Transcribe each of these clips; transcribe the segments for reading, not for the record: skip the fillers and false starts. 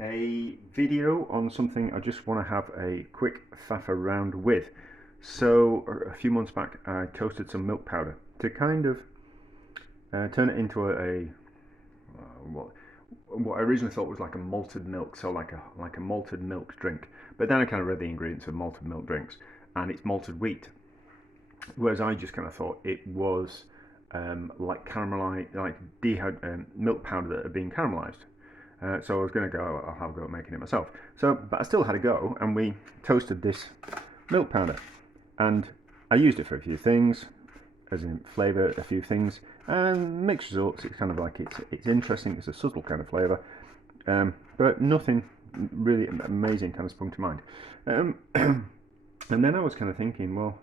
a video on something I just want to have a quick faff around with. So a few months back I toasted some milk powder to kind of turn it into what I originally thought was like a malted milk, so like a malted milk drink. But then I kind of read the ingredients of malted milk drinks, and it's malted wheat. Whereas I just kind of thought it was like caramelized, like milk powder that had been caramelized. So I was going to go, I'll have a go at making it myself. So, but I still had a go, and we toasted this milk powder, and I used it for a few things, as in flavour, a few things, and mixed results. It's kind of like it's interesting. It's a subtle kind of flavour, but nothing really amazing kind of sprung to mind. And then I was kind of thinking, well,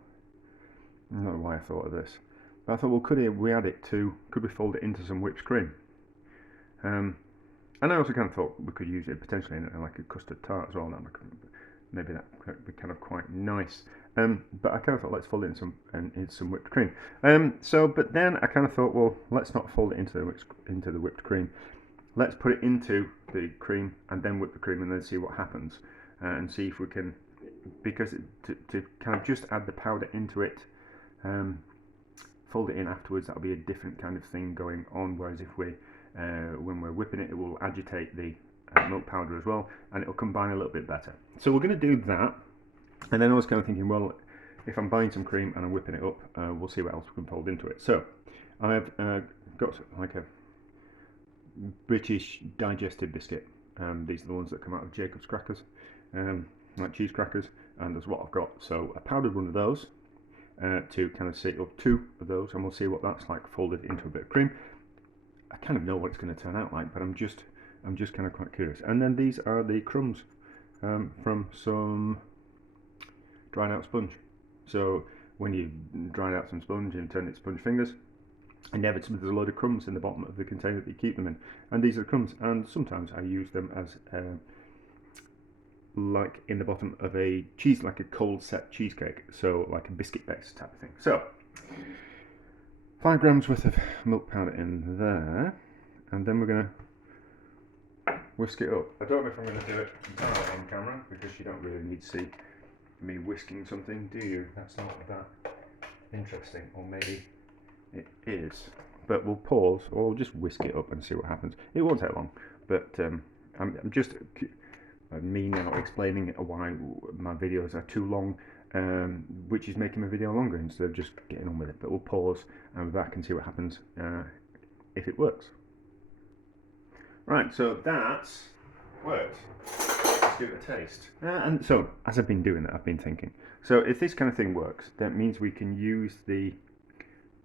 I don't know why I thought of this, but I thought, well, could we fold it into some whipped cream? And I also kind of thought we could use it potentially in like a custard tart as well. Maybe that could be kind of quite nice. But I kind of thought, let's fold it in some whipped cream. But then I kind of thought, well, let's not fold it into the whipped cream. Let's put it into the cream and then whip the cream and then see what happens, and see if we can, because to kind of just add the powder into it, fold it in afterwards, that'll be a different kind of thing going on. Whereas if when we're whipping it, it will agitate the milk powder as well, and it'll combine a little bit better. So we're going to do that. And then I was kind of thinking, well, if I'm buying some cream and I'm whipping it up, we'll see what else we can fold into it. So I've got like a British digestive biscuit. These are the ones that come out of Jacob's crackers, like cheese crackers, and that's what I've got. So a powdered one of those to kind of set up 2 of those, and we'll see what that's like folded into a bit of cream. I kind of know what it's going to turn out like, but I'm just kind of quite curious. And then these are the crumbs from some dried out sponge. So when you dried out some sponge and turn it to sponge fingers, inevitably there's a load of crumbs in the bottom of the container that you keep them in. And these are the crumbs, and sometimes I use them as like in the bottom of a cheese, like a cold set cheesecake, so like a biscuit base type of thing. So 5 grams worth of milk powder in there, and then we're going to whisk it up. I don't know if I'm going to do it entirely on camera, because you don't really need to see me whisking something, do you? That's not that interesting, or maybe it is. But we'll pause, or we'll just whisk it up and see what happens. It won't take long, but I'm just me now explaining why my videos are too long, which is making my video longer instead of just getting on with it. But we'll pause and back and see what happens if it works. Right, so that's worked. Let's give it a taste. And so, as I've been doing that, I've been thinking, so if this kind of thing works, that means we can use the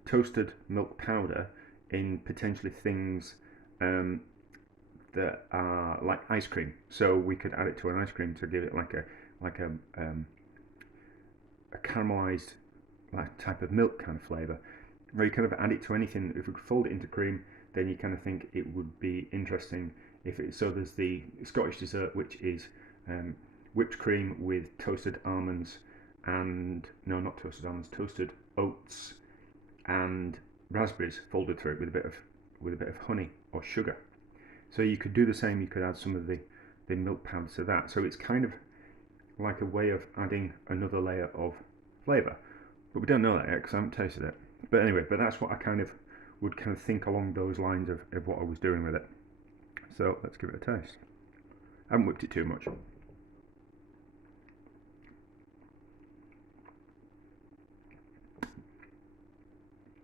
toasted milk powder in potentially things that are like ice cream. So we could add it to an ice cream to give it like a caramelized like type of milk kind of flavour. Or you kind of add it to anything. If we could fold it into cream, then you kind of think it would be interesting. So there's the Scottish dessert, which is whipped cream with toasted almonds and not toasted almonds, toasted oats and raspberries folded through it with a bit of honey or sugar. So you could do the same. You could add some of the milk powder to that. So it's kind of like a way of adding another layer of flavour. But we don't know that yet because I haven't tasted it. But anyway, that's what I would think along those lines of what I was doing with it. So let's give it a taste. I haven't whipped it too much.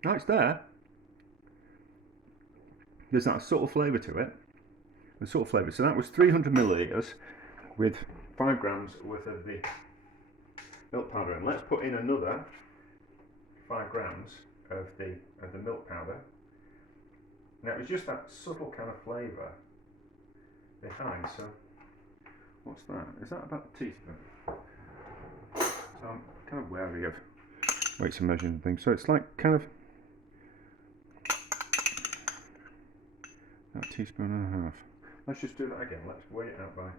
No, it's there. There's that subtle flavour to it. The subtle flavour. So that was 300 millilitres with 5 grams worth of the milk powder. And let's put in another 5 grams of the milk powder. Now it was just that subtle kind of flavour behind. So what's that? Is that about a teaspoon? So I'm kind of wary of weights and measures and things. So it's like kind of a teaspoon and a half. Let's just do that again. Let's weigh it out by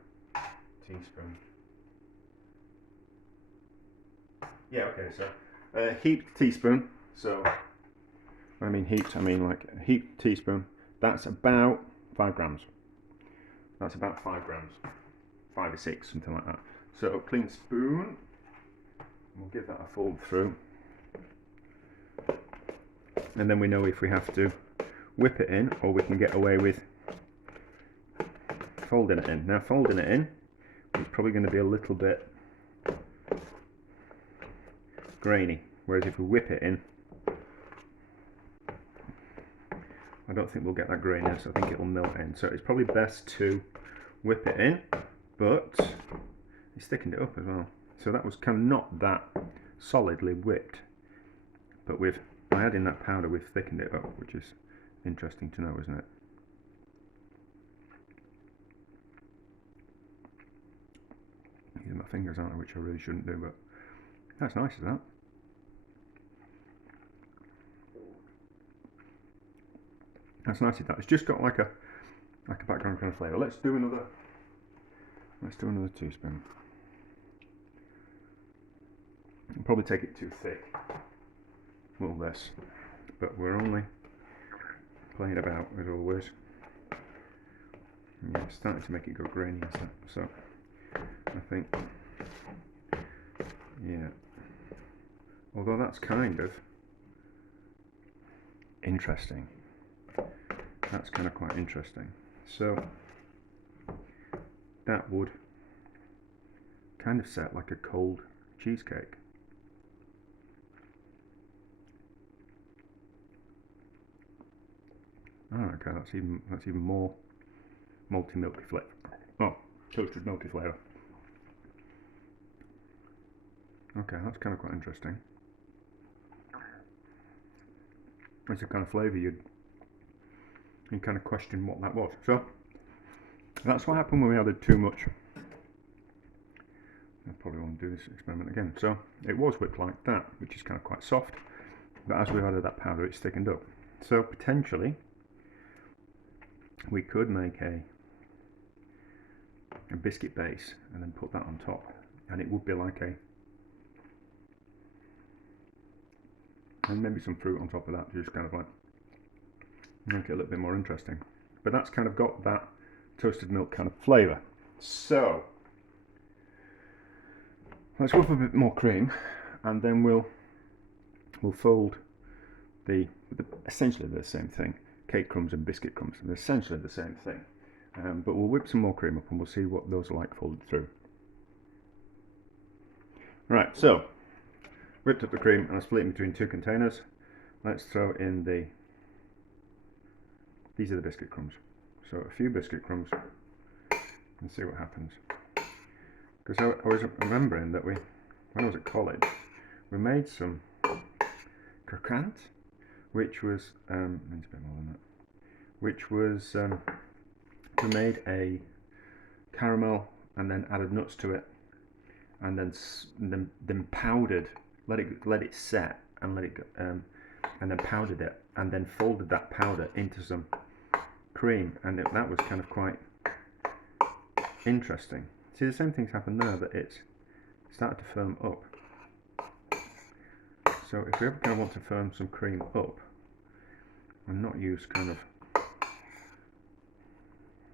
teaspoon. Yeah, okay, so heaped teaspoon. So when I mean heaped, I mean like a heaped teaspoon. That's about 5 grams. That's about 5 grams, 5 or 6, something like that. So clean spoon, we'll give that a fold through. And then we know if we have to whip it in, or we can get away with folding it in. Now folding it in, it's probably going to be a little bit grainy, whereas if we whip it in, I don't think we'll get that graininess. I think it'll melt in. So it's probably best to whip it in, but it's thickened it up as well. So that was kind of not that solidly whipped, but by adding that powder, we've thickened it up, which is interesting to know, isn't it? Using my fingers, aren't I, which I really shouldn't do, but that's nice, is that? That's nice, is that? It's just got like a background kind of flavour. Let's do another teaspoon. I'll probably take it too thick, all this, but we're only playing about as always. Yeah, it's starting to make it go grainy and stuff, so I think, yeah, although that's kind of interesting. That's kind of quite interesting. So that would kind of set like a cold cheesecake. Oh, okay, that's even more malty milky flavour. Oh, toasted milky flavour. Okay, that's kind of quite interesting. It's a kind of flavour you kind of question what that was. So that's what happened when we added too much. I probably want to do this experiment again. So it was whipped like that, which is kind of quite soft, but as we've added that powder, it's thickened up. So potentially we could make a biscuit base and then put that on top, and it would be like and maybe some fruit on top of that, just kind of like make it a little bit more interesting. But that's kind of got that toasted milk kind of flavour. So let's go for a bit more cream, and then we'll fold essentially the same thing. Cake crumbs and biscuit crumbs, they're essentially the same thing. But we'll whip some more cream up and we'll see what those are like folded through. Right, so whipped up the cream and I split it between 2 containers. Let's throw in these are the biscuit crumbs. So a few biscuit crumbs and see what happens. Because I was remembering that when I was at college, we made some croquant, which was needs a bit more than that. Which was we made a caramel and then added nuts to it, and then powdered, let it set and let it go, and then powdered it, and then folded that powder into some cream, and that was kind of quite interesting. See, the same things happen there, that it's started to firm up. So if we ever kind of want to firm some cream up and not use kind of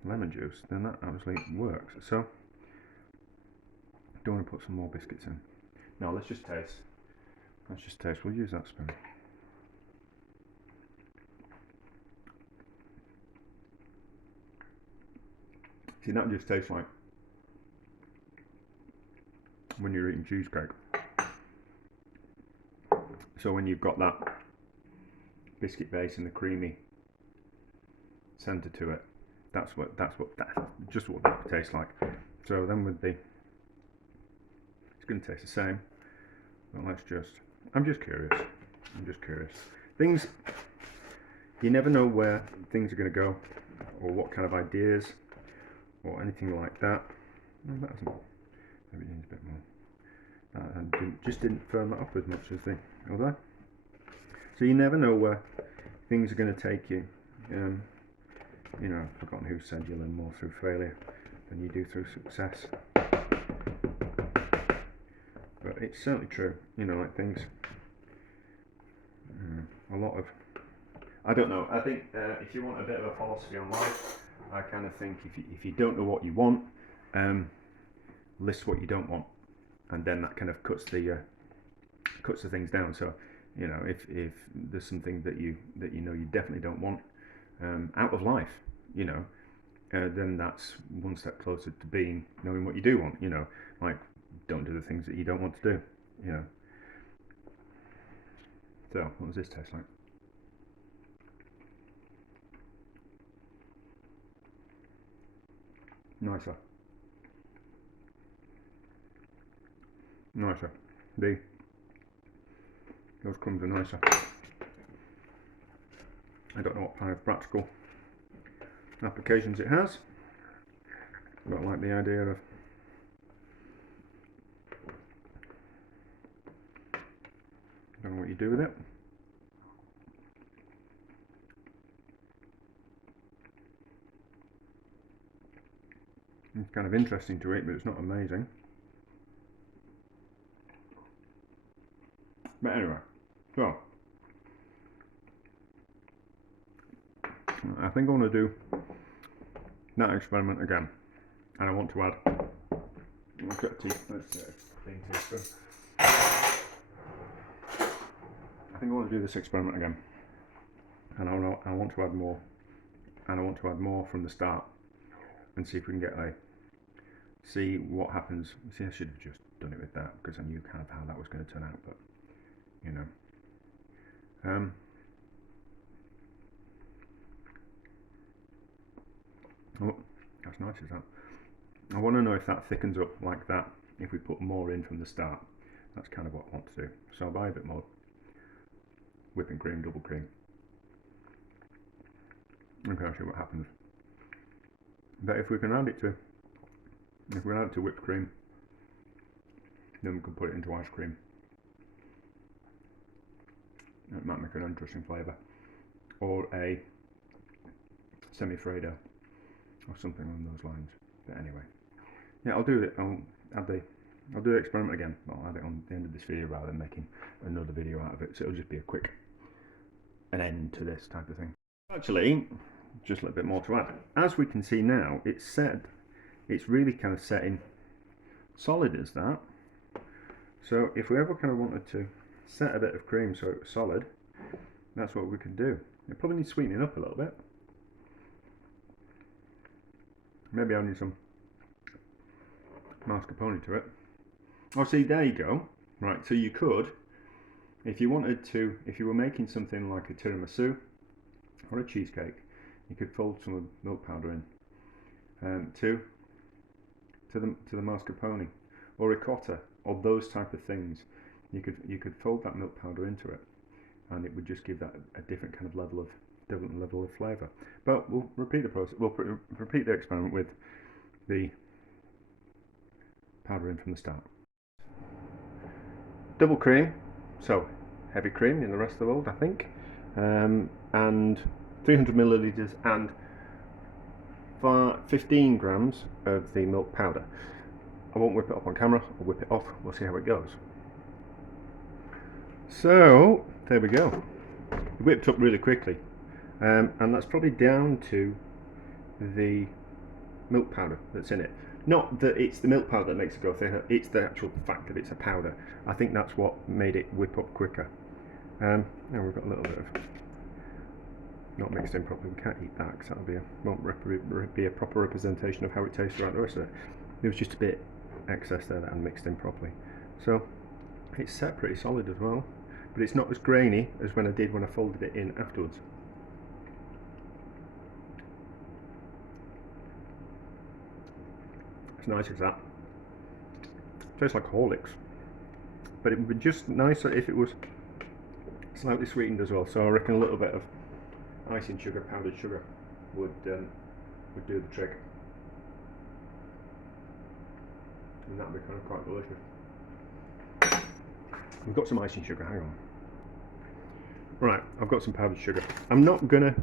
lemon juice, then that obviously works. So don't want to put some more biscuits in. No, let's just taste. We'll use that spoon. See, that just tastes like when you're eating cheesecake. So when you've got that biscuit base and the creamy centre to it, that's just what that tastes like. So then it's going to taste the same. But I'm just curious. Things, you never know where things are going to go, or what kind of ideas, or anything like that. Maybe it needs a bit more. And just didn't firm it up as much as the other. So you never know where things are going to take you. You know, I've forgotten who said you learn more through failure than you do through success. But it's certainly true. You know, like things. A lot of. I don't know. I think if you want a bit of a philosophy on life, I kind of think if you don't know what you want, list what you don't want, and then that kind of cuts the things down. So, you know, if there's something that you know you definitely don't want out of life, you know, then that's one step closer to being knowing what you do want. You know, like don't do the things that you don't want to do. You know. So, what does this taste like? Nicer. Nicer. Those crumbs are nicer. I don't know what kind of practical applications it has, but I like the idea of I don't know what you do with it. It's kind of interesting to eat, but it's not amazing. But anyway, so I think I want to do that experiment again, and I want to add. Let's get a clean teaspoon. I think I want to do this experiment again, and I want to add more, and I want to add more from the start, and see if we can see what happens. See, I should have just done it with that because I knew kind of how that was going to turn out, but you know. Oh, that's nice, is that? I want to know if that thickens up like that if we put more in from the start. That's kind of what I want to do. So I'll buy a bit more whipping cream, double cream. Okay, I'll see what happens. But if we can add it to whipped cream, then we can put it into ice cream. It might make an interesting flavour, or a semi-Fredo, or something along those lines. But anyway, yeah, I'll do it. I'll do the experiment again. I'll add it on the end of this video rather than making another video out of it. So it'll just be an end to this type of thing. Actually, just a little bit more to add. As we can see now, it's really kind of set in solid as that. So if we ever kind of wanted to set a bit of cream so it was solid, that's what we can do. It probably needs sweetening up a little bit. Maybe I'll need some mascarpone to it. Oh, see, there you go. Right, so you could, if you wanted to, if you were making something like a tiramisu or a cheesecake, you could fold some milk powder in to the mascarpone or ricotta or those type of things. You could fold that milk powder into it, and it would just give that a different kind of level of flavour. But we'll repeat the process. We'll repeat the experiment with the powder in from the start. Double cream, so heavy cream in the rest of the world, I think, and 300 millilitres and 15 grams of the milk powder. I won't whip it up on camera. I'll whip it off. We'll see how it goes. So there we go. It whipped up really quickly, and that's probably down to the milk powder that's in it. Not that it's the milk powder that makes it go thinner, it's the actual fact that it's a powder. I think that's what made it whip up quicker. Now we've got a little bit of not mixed in properly. We can't eat that because that won't be a proper representation of how it tastes throughout the rest of it. There was just a bit excess there that I mixed in properly. So it's set pretty solid as well, but it's not as grainy as when I folded it in afterwards. It's nice as that. Tastes like Horlicks, but it would be just nicer if it was slightly sweetened as well. So I reckon a little bit of icing sugar, powdered sugar, would do the trick, and that would be kind of quite delicious. I've got some icing sugar. Hang on. Right, I've got some powdered sugar. I'm not gonna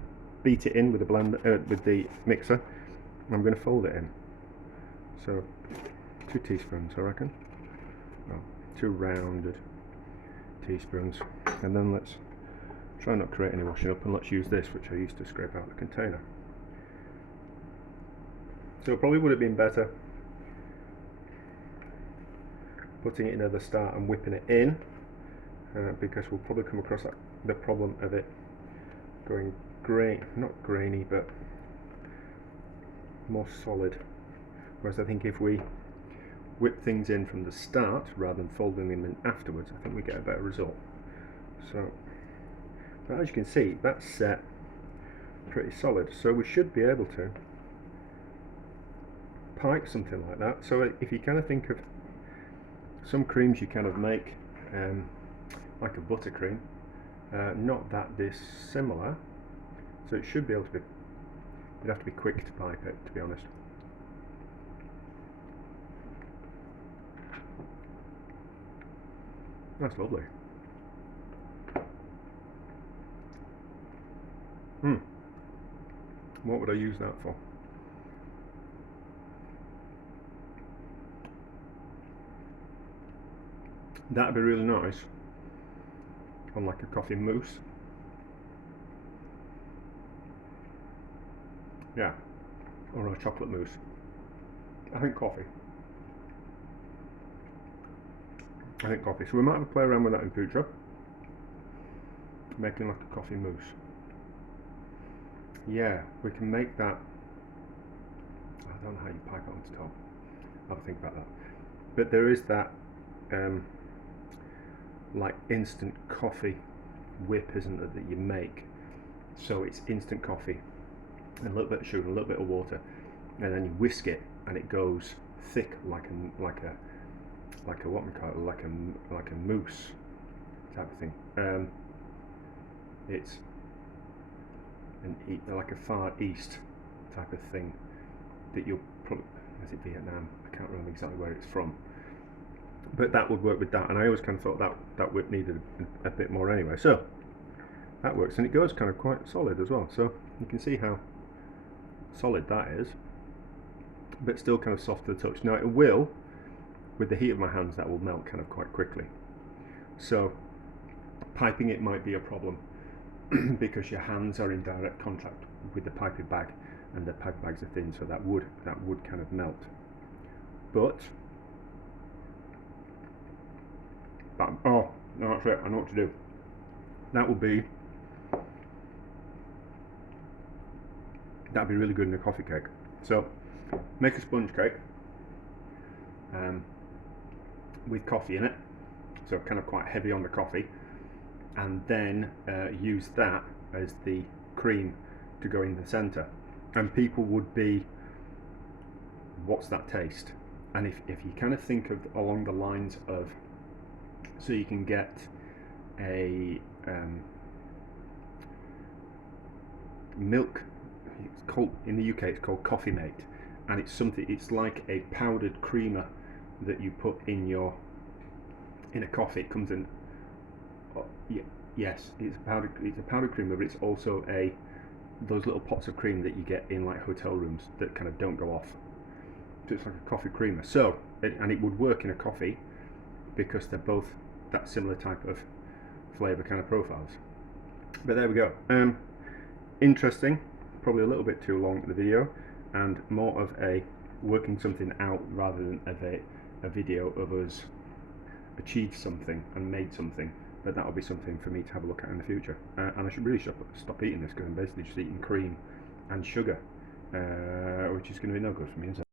beat it in with the blender, with the mixer. I'm gonna fold it in. So 2 teaspoons, I reckon. Well, 2 rounded teaspoons, and then let's try not to create any washing up, and let's use this, which I used to scrape out the container. So it probably would have been better putting it in at the start and whipping it in, because we'll probably come across the problem of it going not grainy, but more solid. Whereas I think if we whip things in from the start rather than folding them in afterwards, I think we get a better result. So, but as you can see, that's set pretty solid, so we should be able to pipe something like that. So if you kind of think of some creams you kind of make like a buttercream, not that dissimilar, so it should be able to be, you'd have to be quick to pipe it, to be honest. That's lovely. What would I use that for? That'd be really nice on like a coffee mousse. Yeah, or a chocolate mousse. I think coffee. So we might have a play around with that in future, making like a coffee mousse. Yeah, we can make that. I don't know how you pipe it onto top. I'll have to think about that. But there is that like instant coffee whip, isn't there, that you make. So it's instant coffee, and a little bit of sugar, a little bit of water, and then you whisk it, and it goes thick like a what we call it, like a mousse type of thing. It's like a Far East type of thing that you'll probably, is it Vietnam? I can't remember exactly where it's from, but that would work with that. And I always kind of thought that whip needed a bit more anyway, so that works, and it goes kind of quite solid as well. So you can see how solid that is, but still kind of soft to the touch. Now it will, with the heat of my hands, that will melt kind of quite quickly. So piping it might be a problem because your hands are in direct contact with the piping bag, and the piping bags are thin, so that would kind of melt. But oh no, that's it. I know what to do. That'd be really good in a coffee cake. So make a sponge cake with coffee in it, so kind of quite heavy on the coffee, and then use that as the cream to go in the center. And people would be, what's that taste? And if you kind of think of along the lines of, so you can get a milk, it's called, in the UK it's called Coffee Mate, and it's like a powdered creamer that you put in a coffee. It comes in, yes, it's a powdered creamer, but it's also those little pots of cream that you get in like hotel rooms that kind of don't go off. So it's like a coffee creamer. So and it would work in a coffee because they're both that similar type of flavour kind of profiles. But there we go. Interesting, probably a little bit too long the video, and more of a working something out rather than of a video of us achieved something and made something. But that'll be something for me to have a look at in the future. And I should really stop eating this, because I'm basically just eating cream and sugar, which is going to be no good for me, is it?